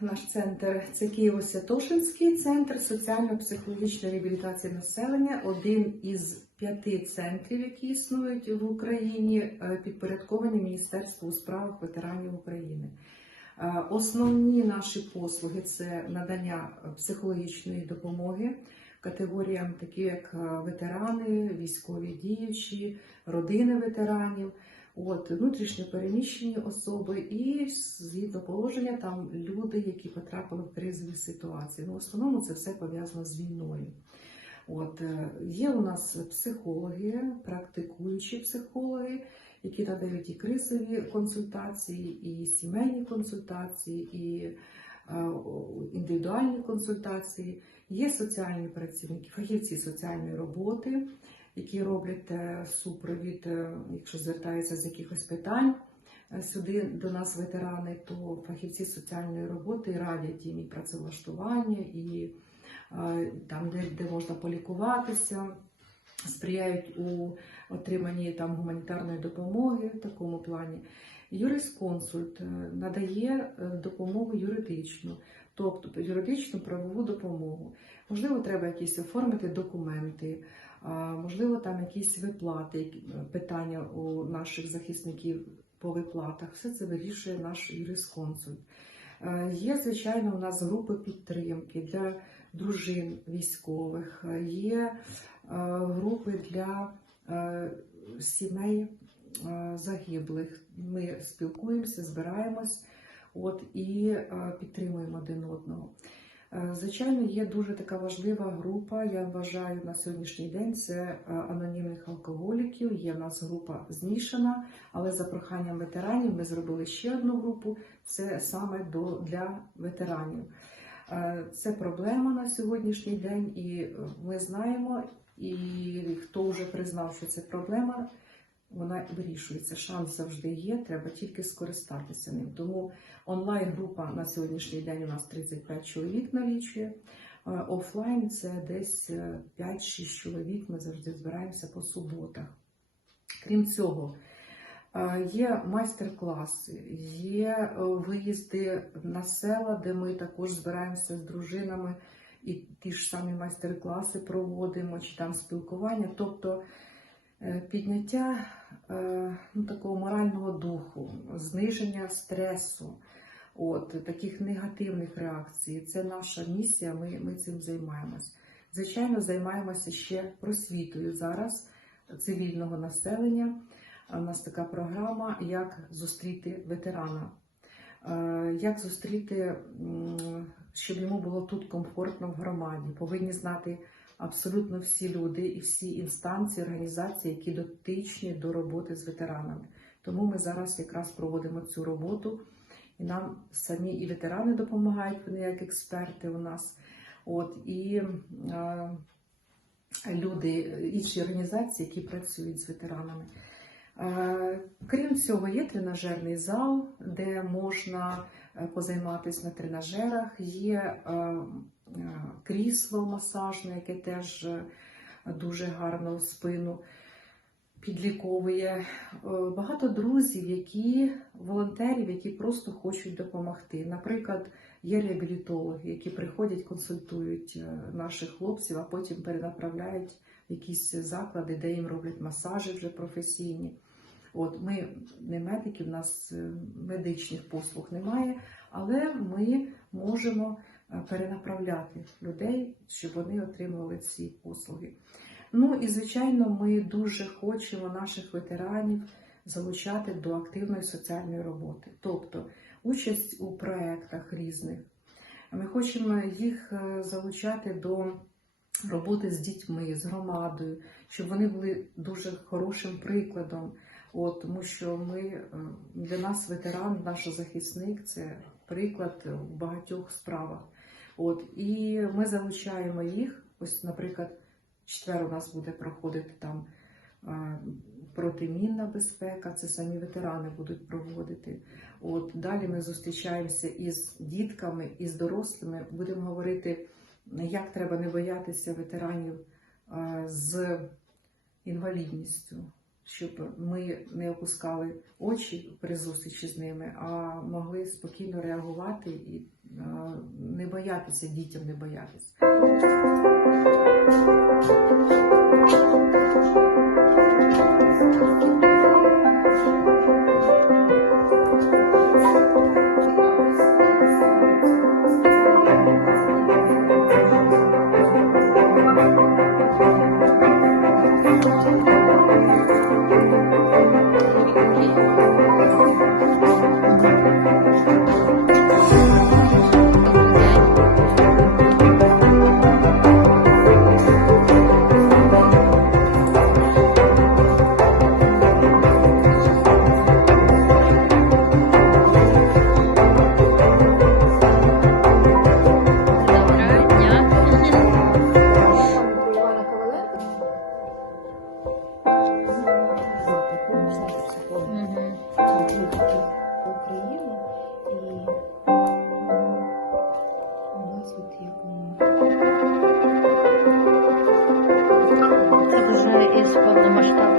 Наш центр це Києво-Святошинський центр соціально-психологічної реабілітації населення, один із п'яти центрів, які існують в Україні, е, підпорядковані Міністерству у справах ветеранів України. Е, Основні наші послуги це надання психологічної допомоги категоріям, такі як е, ветерани, військові діючі, родини ветеранів. От внутрішньо переміщені особи, і згідно положення там люди, які потрапили в кризові ситуації. Ну, в основному це все пов'язано з війною. От е, є у нас психологи, практикуючі психологи, які надають і кризові консультації, і сімейні консультації, і е, індивідуальні консультації. Є соціальні працівники, фахівці соціальної роботи які роблять е, супровід, е, якщо звертаються з якихось питань е, сюди до нас ветерани, то фахівці соціальної роботи радять їм і працевлаштування, і там, де, де можна полікуватися, сприяють у отриманні там гуманітарної допомоги в такому плані. Юрисконсульт надає допомогу юридичну, тобто юридичну правову допомогу. Можливо, треба якісь оформити документи. Можливо, там якісь виплати, питання у наших захисників по виплатах. Все це вирішує наш юрисконсульт. Е, Є, звичайно, у нас групи підтримки для дружин військових, е, є е, групи для е, сімей е, загиблих. Ми спілкуємося, збираємось от, і е, підтримуємо один одного. Е, Звичайно, є дуже така важлива група. Я вважаю на сьогоднішній день це е, анонімних алкоголіків. Є в нас група змішана, але за проханням ветеранів ми зробили ще одну групу. Це саме до для ветеранів. Е, Це проблема на сьогоднішній день, і ми знаємо, і хто вже признав, що це проблема. Вона вирішується. Шанс завжди є, треба тільки скористатися ним. Тому онлайн-група на сьогоднішній день у нас 35 чоловік налічує. Е, Офлайн це десь е, 5-6 чоловік. Ми завжди збираємося по суботах. Крім цього, е, є майстер-класи, є е, виїзди на села, де ми також збираємося з дружинами і ті ж самі майстер-класи проводимо, чи там спілкування. Тобто е, підняття е, ну, такого морального духу, зниження стресу, от, таких негативних реакцій. Це наша місія, ми, ми цим займаємось. Звичайно, займаємося ще просвітою зараз цивільного населення. У нас така програма, як зустріти ветерана. Е, Як зустріти, щоб йому було тут комфортно в громаді. Повинні знати абсолютно всі люди і всі інстанції, організації, які дотичні до роботи з ветеранами. Тому ми зараз якраз проводимо цю роботу, і нам самі і ветерани допомагають, вони як експерти у нас. От і е, люди, інші організації, які працюють з ветеранами. Е, Крім цього, є тренажерний зал, де можна е, позайматися на тренажерах. Є е, крісло масажне, яке теж е, дуже гарно спину підліковує. Е, Багато друзів, які волонтерів, які просто хочуть допомогти. Наприклад, є реабілітологи, які приходять, консультують е, наших хлопців, а потім перенаправляють в якісь заклади, де їм роблять масажі вже професійні. От ми не медики, в нас е, медичних послуг немає, але ми можемо е, перенаправляти людей, щоб вони отримували ці послуги. Ну і звичайно, ми дуже хочемо наших ветеранів залучати до активної соціальної роботи, тобто участь у проєктах різних. Ми хочемо їх е, залучати до роботи з дітьми, з громадою, щоб вони були дуже хорошим прикладом. От, тому що ми е, для нас ветеран, наш захисник це приклад в багатьох справах. От, і ми залучаємо їх. Ось, наприклад, четвер у нас буде проходити там е, протимінна безпека, це самі ветерани будуть проводити. От далі ми зустрічаємося із дітками, із дорослими. Будемо говорити, як треба не боятися ветеранів е, з інвалідністю, щоб ми не опускали очі при зустрічі з ними, а могли спокійно реагувати і е, не боятися дітям, не боятися. розвитку, якому це вже із повномасштабним.